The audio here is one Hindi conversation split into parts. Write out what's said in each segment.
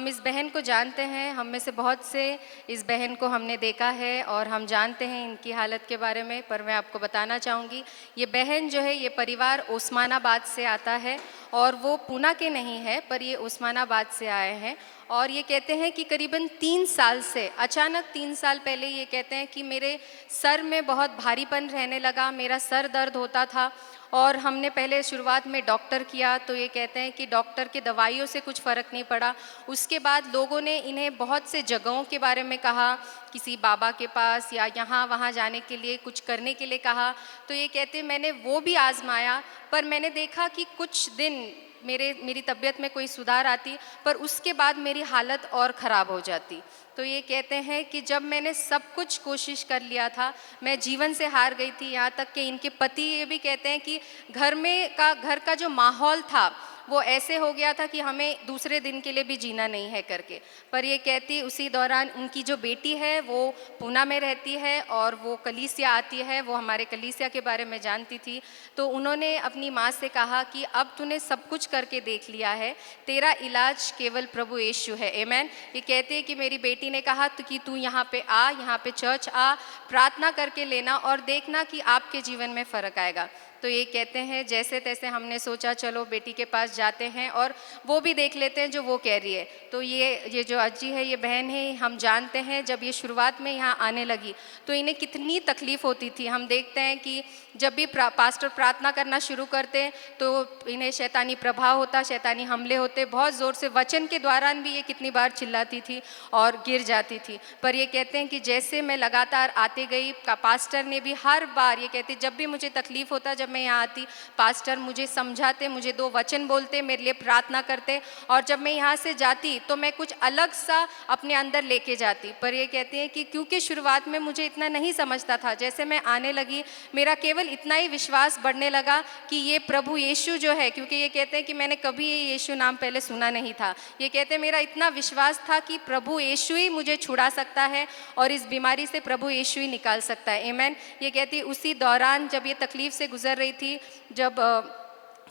हम इस बहन को जानते हैं, हम में से बहुत से इस बहन को हमने देखा है और हम जानते हैं इनकी हालत के बारे में, पर मैं आपको बताना चाहूँगी ये बहन जो है, ये परिवार ओस्मानाबाद से आता है और वो पूना के नहीं है, पर ये ओस्मानाबाद से आए हैं। और ये कहते हैं कि करीबन 3 साल से अचानक 3 साल पहले ये कहते हैं कि मेरे सर में बहुत भारीपन रहने लगा, मेरा सर दर्द होता था। और हमने पहले शुरुआत में डॉक्टर किया तो ये कहते हैं कि डॉक्टर के दवाइयों से कुछ फ़र्क नहीं पड़ा। उसके बाद लोगों ने इन्हें बहुत से जगहों के बारे में कहा, किसी बाबा के पास या यहाँ वहाँ जाने के लिए, कुछ करने के लिए कहा। तो ये कहते मैंने वो भी आज़माया, पर मैंने देखा कि कुछ दिन मेरी तबीयत में कोई सुधार आती, पर उसके बाद मेरी हालत और ख़राब हो जाती। तो ये कहते हैं कि जब मैंने सब कुछ कोशिश कर लिया था, मैं जीवन से हार गई थी। यहाँ तक कि इनके पति ये भी कहते हैं कि घर का जो माहौल था वो ऐसे हो गया था कि हमें दूसरे दिन के लिए भी जीना नहीं है करके। पर ये कहती उसी दौरान उनकी जो बेटी है वो पूना में रहती है और वो कलीसिया आती है, वो हमारे कलीसिया के बारे में जानती थी। तो उन्होंने अपनी माँ से कहा कि अब तूने सब कुछ करके देख लिया है, तेरा इलाज केवल प्रभु यीशु है। आमेन। ये कहते हैं कि मेरी बेटी ने कहा कि तू यहाँ पे आ, यहाँ पे चर्च आ, प्रार्थना करके लेना और देखना कि आपके जीवन में फ़र्क आएगा। तो ये कहते हैं जैसे तैसे हमने सोचा चलो बेटी के पास जाते हैं और वो भी देख लेते हैं जो वो कह रही है। तो ये जो अज्जी है, ये बहन है, हम जानते हैं जब ये शुरुआत में यहाँ आने लगी तो इन्हें कितनी तकलीफ़ होती थी। हम देखते हैं कि जब भी पास्टर प्रार्थना करना शुरू करते तो इन्हें शैतानी प्रभाव होता, शैतानी हमले होते, बहुत ज़ोर से वचन के दौरान भी ये कितनी बार चिल्लाती थी और गिर जाती थी। पर ये कहते हैं कि जैसे मैं लगातार आते गई, पास्टर ने भी हर बार ये कहते जब भी मुझे तकलीफ़ होता, जब मैं यहाँ आती, पास्टर मुझे समझाते, मुझे 2 वचन बोलते, मेरे लिए प्रार्थना करते और जब मैं यहाँ से जाती तो मैं कुछ अलग सा अपने अंदर लेके जाती। पर ये कहते हैं कि क्योंकि शुरुआत में मुझे इतना नहीं समझता था, जैसे मैं आने लगी मेरा केवल इतना ही विश्वास बढ़ने लगा कि ये प्रभु यीशु जो है, क्योंकि ये कहते हैं कि मैंने कभी ये यीशु नाम पहले सुना नहीं था। ये कहते हैं मेरा इतना विश्वास था कि प्रभु यीशु ही मुझे छुड़ा सकता है और इस बीमारी से प्रभु यीशु ही निकाल सकता है। आमेन। ये कहती है उसी दौरान जब ये तकलीफ़ से गुजर रही थी, जब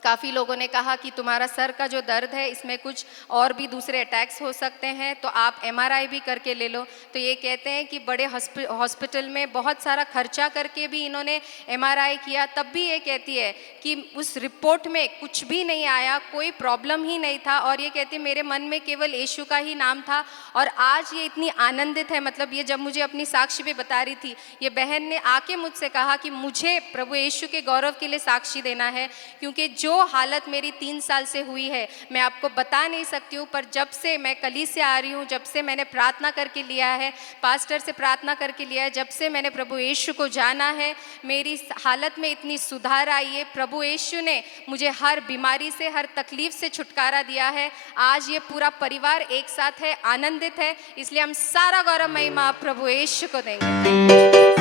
काफ़ी लोगों ने कहा कि तुम्हारा सर का जो दर्द है इसमें कुछ और भी दूसरे अटैक्स हो सकते हैं, तो आप एमआरआई भी करके ले लो। तो ये कहते हैं कि बड़े हॉस्पिटल में बहुत सारा खर्चा करके भी इन्होंने एमआरआई किया, तब भी ये कहती है कि उस रिपोर्ट में कुछ भी नहीं आया, कोई प्रॉब्लम ही नहीं था। और ये कहती है मेरे मन में केवल यीशु का ही नाम था और आज ये इतनी आनंदित है। मतलब ये जब मुझे अपनी साक्षी भी बता रही थी, ये बहन ने आके मुझसे कहा कि मुझे प्रभु यीशु के गौरव के लिए साक्षी देना है, क्योंकि जो हालत मेरी 3 साल से हुई है मैं आपको बता नहीं सकती हूँ। पर जब से मैं कलीसिया आ रही हूँ, जब से मैंने प्रार्थना करके लिया है, पास्टर से प्रार्थना करके लिया है, जब से मैंने प्रभु यीशु को जाना है, मेरी हालत में इतनी सुधार आई है। प्रभु यीशु ने मुझे हर बीमारी से, हर तकलीफ से छुटकारा दिया है। आज ये पूरा परिवार एक साथ है, आनंदित है, इसलिए हम सारा गौरव महिमा प्रभु यीशु को देंगे। Thank you.